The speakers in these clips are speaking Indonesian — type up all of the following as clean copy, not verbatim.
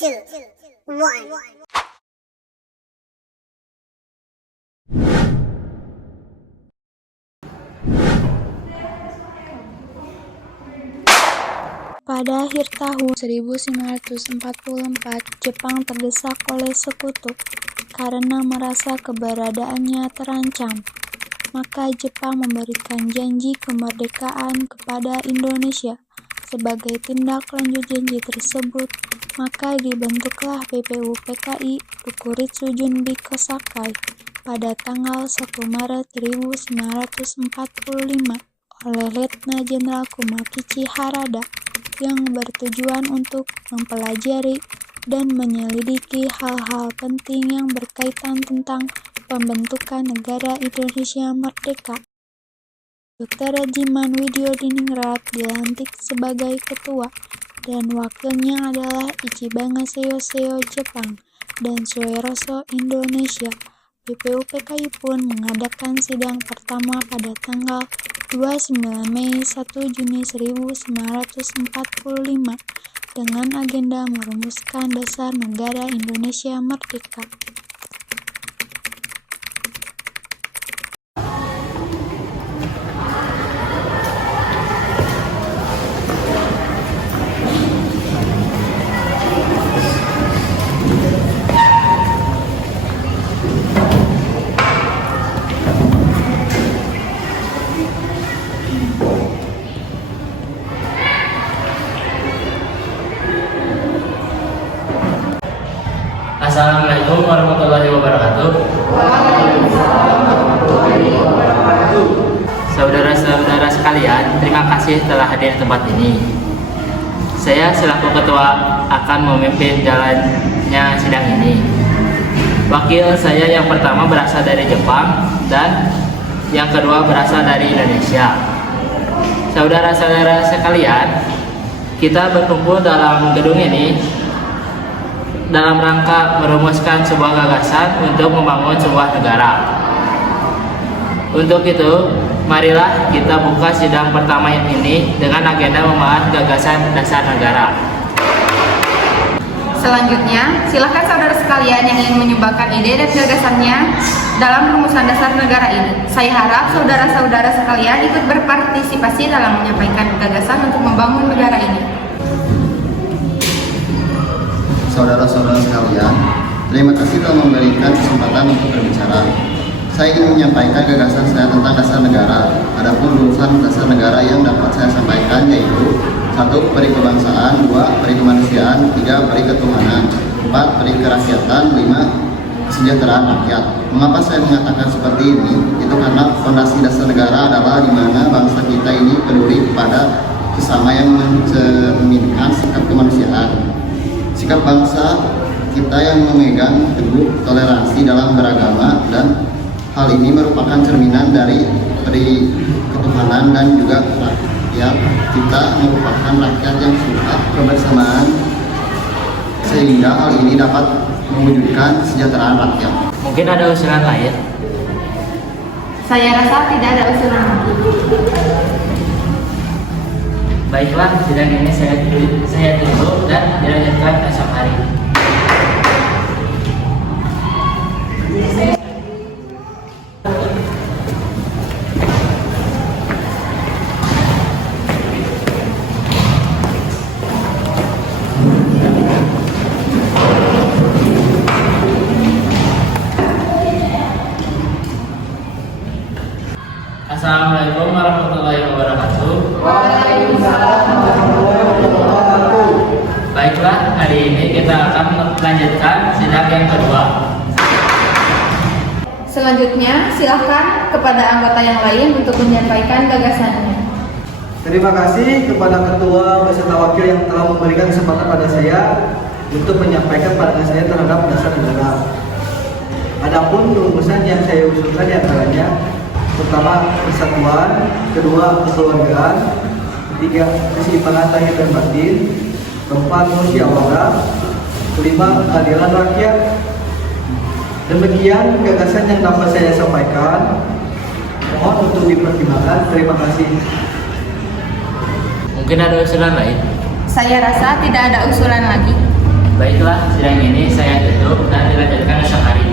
2, 1. Pada akhir tahun 1944, Jepang terdesak oleh sekutu karena merasa keberadaannya terancam. Maka Jepang memberikan janji kemerdekaan kepada Indonesia. Sebagai tindak lanjut janji tersebut, maka dibentuklah BPU PKI Rokuritsu Junbi Kosakai pada tanggal 1 Maret 1945 oleh Letna Jenderal Kumakichi Harada yang bertujuan untuk mempelajari dan menyelidiki hal-hal penting yang berkaitan tentang pembentukan negara Indonesia merdeka. Dr. Rajiman Widyodiningrat dilantik sebagai ketua dan wakilnya adalah Ichibana Seo Jepang dan Sueroso Indonesia. BPU PKI pun mengadakan sidang pertama pada tanggal 29 Mei 1 Juni 1945 dengan agenda merumuskan dasar negara Indonesia merdeka. Assalamualaikum warahmatullahi wabarakatuh. Saudara-saudara sekalian, terima kasih telah hadir di tempat ini. Saya selaku ketua akan memimpin jalannya sidang ini. Wakil saya yang pertama berasal dari Jepang dan yang kedua berasal dari Indonesia. Saudara-saudara sekalian, kita berkumpul dalam gedung ini dalam rangka merumuskan sebuah gagasan untuk membangun sebuah negara. Untuk itu, marilah kita buka sidang pertama ini dengan agenda membahas gagasan dasar negara. Selanjutnya, silakan saudara sekalian yang ingin menyumbangkan ide dan gagasannya dalam rumusan dasar negara ini. Saya harap saudara-saudara sekalian ikut berpartisipasi dalam menyampaikan gagasan untuk membangun negara ini. Saudara-saudara sekalian, terima kasih telah memberikan kesempatan untuk berbicara. Saya ingin menyampaikan gagasan saya tentang dasar negara. Adapun rumusan dasar negara yang dapat saya sampaikan yaitu 1. Peri kebangsaan, 2. Peri kemanusiaan, 3. Peri ketuhanan, 4. Peri kerakyatan, 5. Kesejahteraan rakyat. Mengapa saya mengatakan seperti ini? Itu karena fondasi dasar negara adalah di mana bangsa kita ini peduli kepada sesama yang mencerminkan sikap kemanusiaan. Sikap bangsa kita yang memegang teguh toleransi dalam beragama, dan hal ini merupakan cerminan dari peri ketuhanan dan juga rakyat. Kita merupakan rakyat yang suka kebersamaan, sehingga hal ini dapat mewujudkan kesejahteraan rakyat. Mungkin ada usulan lain? Saya rasa tidak ada usulan lagi. Baiklah, sidang ini saya tutup dan dilanjutkan esok hari. Assalamualaikum warahmatullahi wabarakatuh. Baiklah, hari ini kita akan melanjutkan sidang yang kedua. Selanjutnya, silakan kepada anggota yang lain untuk menyampaikan gagasannya. Terima kasih kepada ketua beserta wakil yang telah memberikan kesempatan pada saya untuk menyampaikan pandangan saya terhadap dasar negara. Adapun rumusan yang saya usulkan diantaranya: pertama, persatuan; kedua, kekeluargaan; ketiga, keseimbangan lahir dan batin; keempat, musyawarah; kelima, keadilan rakyat. Demikian gagasan yang dapat saya sampaikan. Mohon untuk dipertimbangkan. Terima kasih. Mungkin ada usulan lain? Saya rasa tidak ada usulan lagi. Baiklah, ditutup dan dilanjutkan esok hari.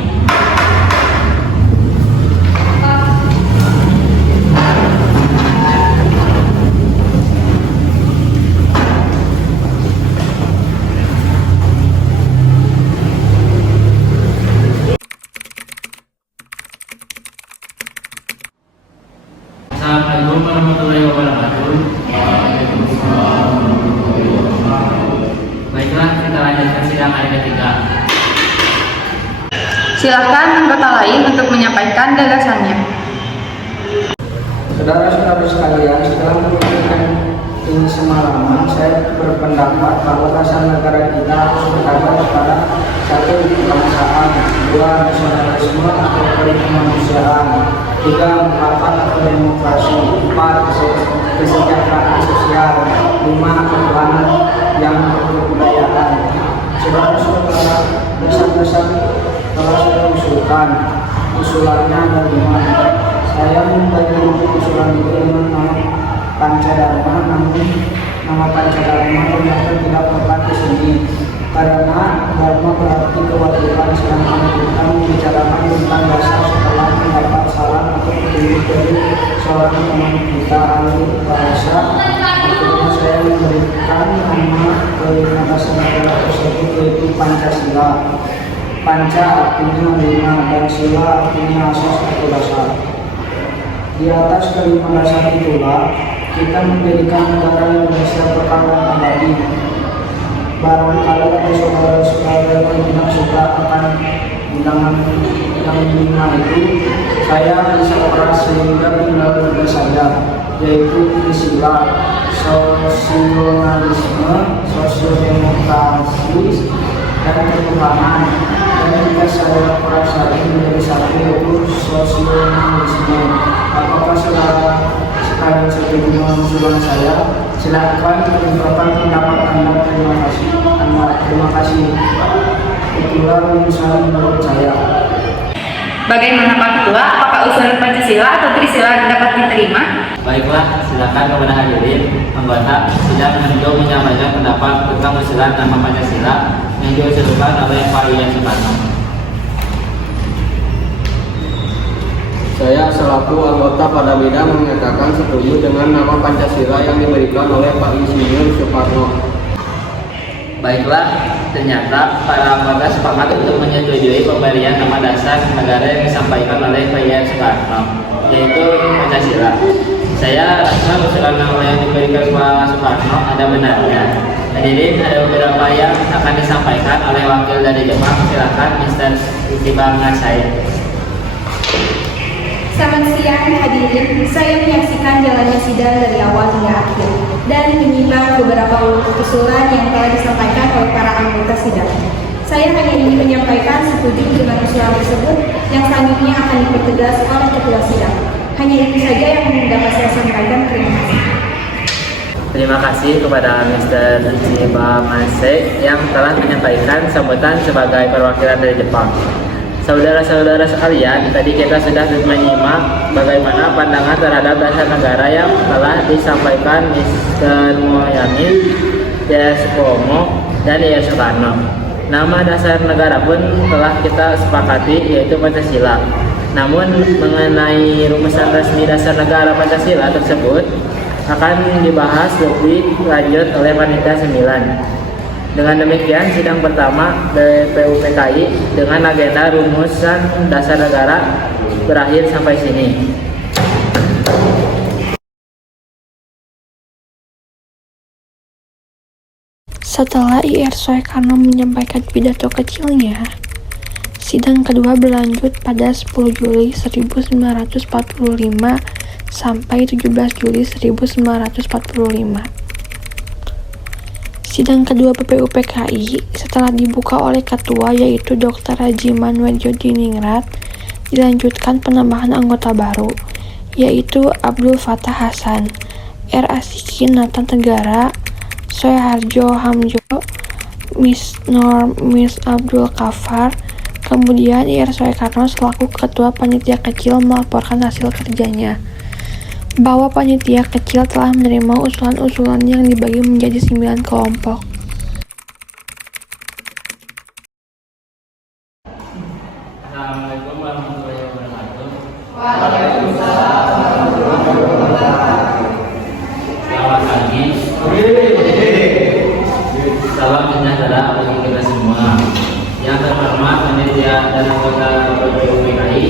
Assalamualaikum warahmatullahi wabarakatuh. Baiklah, kita lanjutkan sidang hari ketiga. Silakan anggota lain untuk menyampaikan gagasannya. Saudara-saudara sekalian, setelah mendengarkan ini semalaman, saya berpendapat bahwa dasar negara kita harus berada pada satu, kebangsaan, dua, nasionalisme atau kemanusiaan, tiga, mengapa atau demokrasi, empat, kesejahteraan sosial, lima, ketuhanan yang berkebudayaan. Saudara-saudara, dasar-dasar telah saya usulkan. Usulannya ada 5. Saya membagi usulan itu dengan nama Pancadharma, namun nama Pancadharma ternyata tidak tepat di sini karena dharma berarti kewajiban, sedangkan kita membicarakan tentang dasar setelah mendapat saran atau petunjuk dari seorang teman kita ahli bahasa. Akhirnya saya memberikan nama kelima dasar negara tersebut, yaitu Pancasila. Panca artinya 5 dan sila artinya asas atau dasar. Di atas kelima dasar itulah kita mendirikan negara Indonesia perkawinan abadi. Barangkali ada saudara-saudara yang tidak suka akan bilangan yang 5 itu, saya bisa keras sehingga tinggal 3 saja, yaitu sila, sosialisme, sosiodemokrasi, dan ketuhanan. Dan jika saya perasaan menjadi satu, yaitu sosialisme. Apakah saudara sekalian setuju dengan usulan saya? Silakan ungkapkan pendapat Anda. Terima kasih. Itulah usulan menurut saya. Bagaimana Pak Ketua? Apakah usulan Pancasila atau Trisila dapat diterima? Baiklah, silakan kepada hadirin anggota sidang untuk menyampaikan pendapat tentang usulan nama Pancasila yang diusulkan oleh Pak Ian Suparno. Saya selaku anggota pada bidang menyatakan setuju dengan nama Pancasila yang diberikan oleh Pak Insinyur Suparno. Baiklah, ternyata para anggota sepakat untuk menyetujui pemberian nama dasar negara yang disampaikan oleh Pak Ian Suparno, yaitu Pancasila. Saya rasa usulan nama yang diberikan Pak Suparno ada benarnya. Hadirin, ada beberapa yang akan disampaikan oleh wakil dari Jepang. Silakan Mr. Iqbal Nasai. Selamat siang hadirin, saya menyaksikan jalannya sidang dari awal hingga akhir dan menyimak beberapa usulan yang telah disampaikan oleh para anggota sidang. Saya hanya ingin menyampaikan setuju dengan usulan tersebut yang selanjutnya akan dipertegas oleh ketua sidang. Hanya itu saja yang dapat saya sampaikan. Terima kasih. Terima kasih kepada Mr. Iqbal Nasai yang telah menyampaikan sambutan sebagai perwakilan dari Jepang. Saudara-saudara sekalian, tadi kita sudah menyimak bagaimana pandangan terhadap dasar negara yang telah disampaikan Mr. Moyami, J.S. Kuomo, dan Ian Suparno. Nama dasar negara pun telah kita sepakati, yaitu Pancasila. Namun mengenai rumusan resmi dasar negara Pancasila tersebut akan dibahas lebih lanjut oleh Panitia 9. Dengan demikian, sidang pertama BPUPKI dengan agenda rumusan dasar negara berakhir sampai sini. Setelah Ir Soekarno menyampaikan pidato kecilnya, sidang kedua berlanjut pada 10 Juli 1945 sampai 17 Juli 1945. Sidang kedua BPUPKI setelah dibuka oleh ketua yaitu Dr. Rajiman Wedjodiningrat, dilanjutkan penambahan anggota baru yaitu Abdul Fattah Hasan, R. Asikin Nathan Tegara, Soeharjo Hamjo, Miss Abdul Kafar. Kemudian Ir Soekarno selaku ketua panitia kecil melaporkan hasil kerjanya bahwa panitia kecil telah menerima usulan-usulan yang dibagi menjadi 9 kelompok. Assalamualaikum warahmatullahi wabarakatuh. Waalaikumsalam warahmatullahi wabarakatuh. Selamat pagi. Salam sejahtera bagi kita semua. Yang terhormat panitia dan anggota KPU PKI,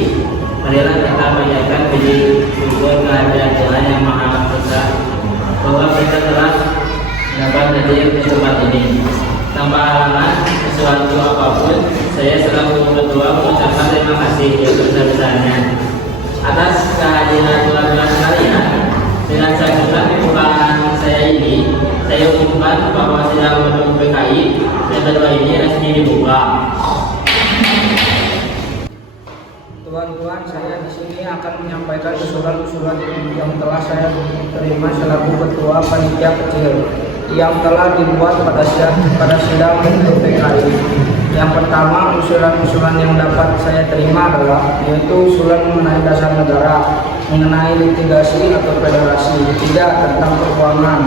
marilah kita panjatkan puji syukur kehadirat Tuhan yang Maha Esa bahwa kita telah dapat hadir di tempat ini. Tanpa halangan sesuatu apapun, saya selaku ketua mengucapkan terima kasih yang sebesar-besarnya atas kehadiran tuan-tuan sekalian. Dengan sambutan pembukaan saya ini, saya umumkan bahwa sidang KPU PKI yang kedua ini resmi dibuka. Tuan-tuan, saya di sini akan menyampaikan usulan-usulan yang telah saya terima selaku ketua panitia kecil yang telah dibuat pada sidang KPU PKI. Yang pertama, usulan-usulan yang dapat saya terima adalah yaitu usulan mengenai dasar negara, mengenai litigasi atau federasi, 3 tentang keuangan,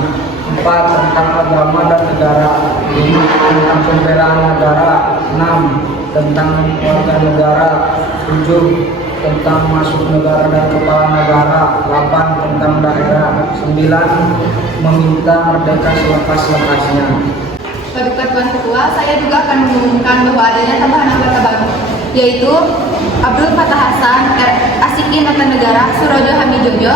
4 tentang agama dan negara, 5 tentang pembelaan negara, 6 tentang warga negara, 7 tentang masuk negara dan kepala negara, 8 tentang daerah, 9 meminta merdeka selepas-lepasnya. Paduka Tuan Ketua, saya juga akan mengumumkan bahwa adanya tambahan anggota baru, yaitu Abdul Fatah Hasan, Asiki Nata Negara, Surojo Hamijojo,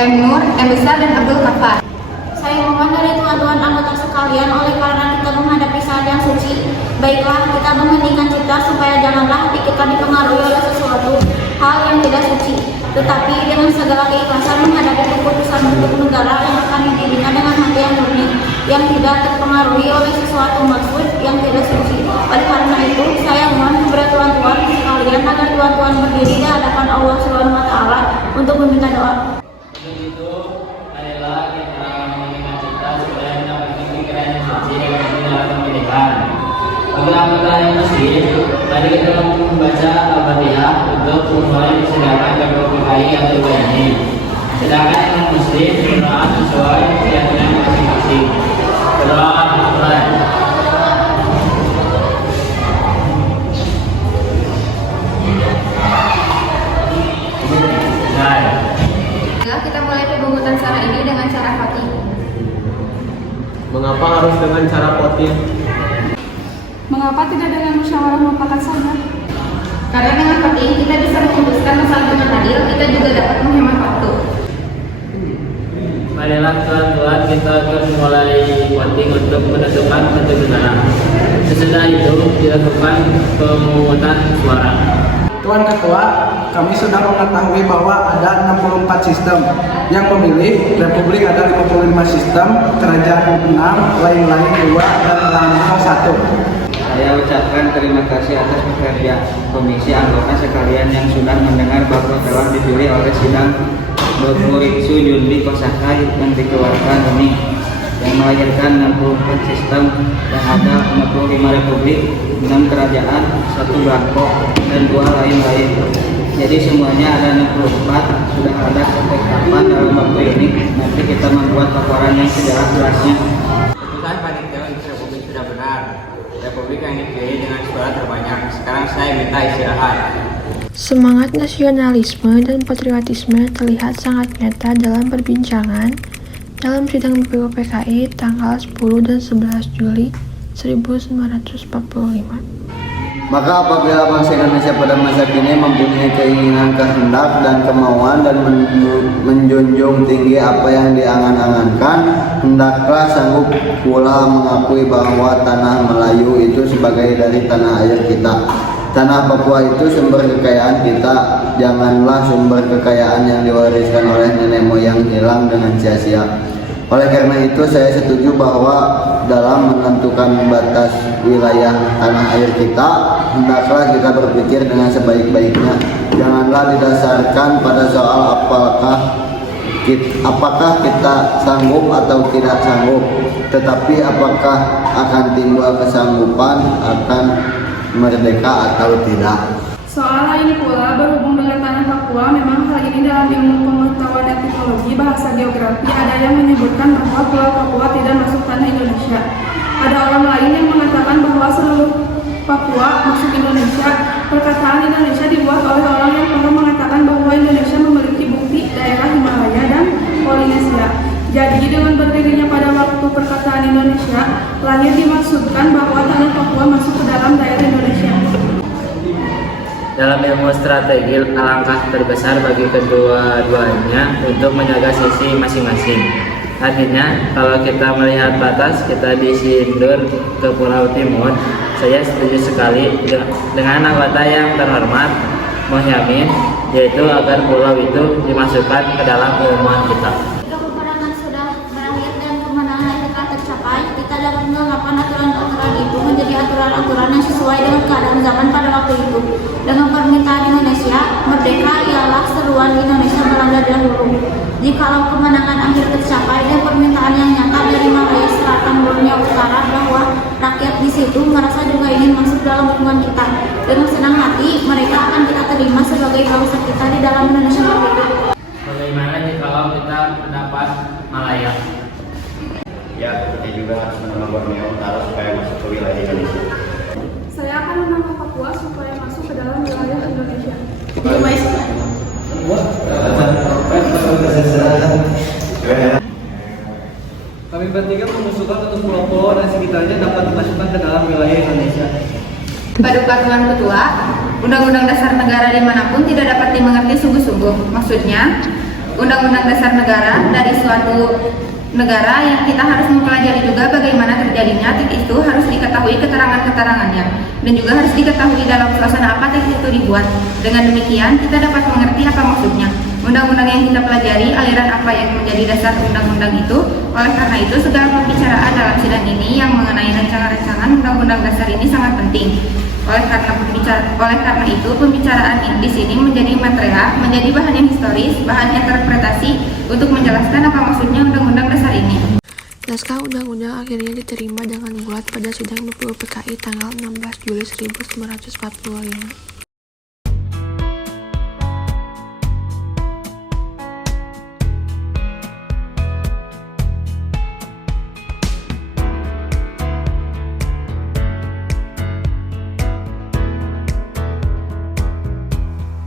M. Nur, M. Besar, dan Abdul Kafar. Saya mohon dari tuan-tuan anggota sekalian, oleh karena kita menghadapi saat yang suci, baiklah kita mengheningkan cipta supaya janganlah hati kita dipengaruhi oleh sesuatu hal yang tidak suci, tetapi dengan segala keikhlasan menghadapi keputusan untuk negara yang akan didirikan dengan hati yang murni, yang tidak terpengaruhi oleh sesuatu maksud yang tidak suci. Oleh karena itu, saya mohon kepada tuan-tuan sekalian agar tuan-tuan berdiri di hadapan Allah SWT untuk meminta doa. Untuk itu, marilah kita mengingat cipta supaya mendapatkan pikiran yang suci dan dalam pemilihan. Bagi anggota yang muslim, mari kita membaca Al-Fatihah untuk memulai persidangan KPU PKI yang kedua ini. Sedangkan yang muslim berdoa sesuai keyakinan masing-masing. Berdoa mulai. Kita mulai pemungutan suara ini dengan cara voting. Mengapa harus dengan cara voting? Mengapa tidak dengan musyawarah mufakat saja? Karena dengan voting kita bisa memutuskan masalah dengan adil, kita juga dapat menghemat waktu. Marilah tuan-tuan kita akan mulai voting untuk menentukan satu negara. Sesudah itu dilakukan pemungutan suara. Tuan Ketua, kami sudah mengetahui bahwa ada 64 sistem. Yang memilih Republik ada 55 sistem, kerajaan 6, lain-lain 2, dan langsung 1. Saya ucapkan terima kasih atas pekerja komisi anggota sekalian yang sudah mendengar bahwa telah dipilih oleh sidang Dokuritsu Jundi Kosaka yang dikeluarkan ini, yang melahirkan 64 sistem yang ada 55 republik, 6 kerajaan, 1 Bangkok, dan 2 lain-lain. Jadi semuanya ada 64, sudah ada ketetapan dalam waktu ini. Nanti kita membuat laporan yang sejelas-jelasnya. Keputusan panitia untuk Republik sudah benar. Republik yang dipilih dengan suara terbanyak. Sekarang saya minta istirahat. Semangat nasionalisme dan patriotisme terlihat sangat nyata dalam perbincangan dalam sidang KPU PKI tanggal 10 dan 11 Juli 1945. Maka apabila bangsa Indonesia pada masa kini mempunyai keinginan, kehendak, dan kemauan dan menjunjung tinggi apa yang diangan-angankan, hendaklah sanggup pula mengakui bahwa tanah Melayu itu sebagai dari tanah air kita. Tanah Papua itu sumber kekayaan kita, janganlah sumber kekayaan yang diwariskan oleh nenek moyang hilang dengan sia-sia. Oleh karena itu saya setuju bahwa dalam menentukan batas wilayah tanah air kita, hendaklah kita berpikir dengan sebaik-baiknya. Janganlah didasarkan pada soal apakah kita sanggup atau tidak sanggup, tetapi apakah akan timbul kesanggupan akan merdeka atau tidak. Soal lain pula berhubung dengan tanah Papua, memang hal ini dalam ilmu pengetahuan etnologi bahasa geografi ada yang menyebutkan bahwa Pulau Papua tidak masuk tanah Indonesia. Ada orang lain yang mengatakan bahwa seluruh Papua masuk Indonesia. Perkataan Indonesia dibuat oleh orang yang pernah mengatakan bahwa Indonesia memiliki bukti daerah Himalaya dan Polinesia. Jadi dengan berdirinya pada waktu perkataan Indonesia, lahir dimaksudkan bahwa tanah Papua masuk ke dalam daerah Indonesia. Dalam ilmu strategi, alangkah terbesar bagi kedua-duanya untuk menjaga sisi masing-masing. Artinya, kalau kita melihat batas, kita disindur ke Pulau Timur. Saya setuju sekali dengan anggota yang terhormat Mohyamin, yaitu agar pulau itu dimasukkan ke dalam ilmuwan kita. Jika peperangan sudah berakhir dan kemenangan telah tercapai, kita dapat mengapa aturan-aturan itu menjadi aturan-aturan yang sesuai dengan keadaan zaman pada waktu itu. Dengan permintaan Indonesia, merdeka ialah seruan Indonesia Belanda dahulu. Jikalau kemenangan akhir tercapai dan permintaan yang nyata dari Malaya Selatan Borneo Utara bahwa rakyat di situ merasa juga ingin masuk dalam lingkungan kita, dengan senang hati mereka akan kita terima sebagai bangsa kita di dalam Indonesia merdeka. Bagaimana jikalau kita mendapat Malaya? Ya, kita juga harus menambah Borneo Utara supaya masuk ke wilayah Indonesia. Saya akan menambah Papua supaya masuk ke dalam wilayah Indonesia. Kami bertiga mengusulkan untuk pulau-pulau dan sekitarnya dapat dimasukkan ke dalam wilayah Indonesia. Paduka Tuan Ketua, Undang-Undang Dasar Negara dimanapun tidak dapat dimengerti sungguh-sungguh. Maksudnya, Undang-Undang Dasar Negara dari suatu negara yang kita harus mempelajari juga bagaimana terjadinya teks itu, harus diketahui keterangan-keterangannya, dan juga harus diketahui dalam suasana apa teks itu dibuat. Dengan demikian, kita dapat mengerti apa maksudnya undang-undang yang kita pelajari, aliran apa yang menjadi dasar undang-undang itu. Oleh karena itu, segala pembicaraan dalam sidang ini yang mengenai rancangan-rancangan undang-undang dasar ini sangat penting. Oleh karena itu, pembicaraan di sini menjadi materia, menjadi bahan yang historis, bahan interpretasi untuk menjelaskan apa maksudnya undang-undang dasar ini. Naskah undang-undang akhirnya diterima dengan bulat pada sidang BPUPKI tanggal 16 Juli 1945.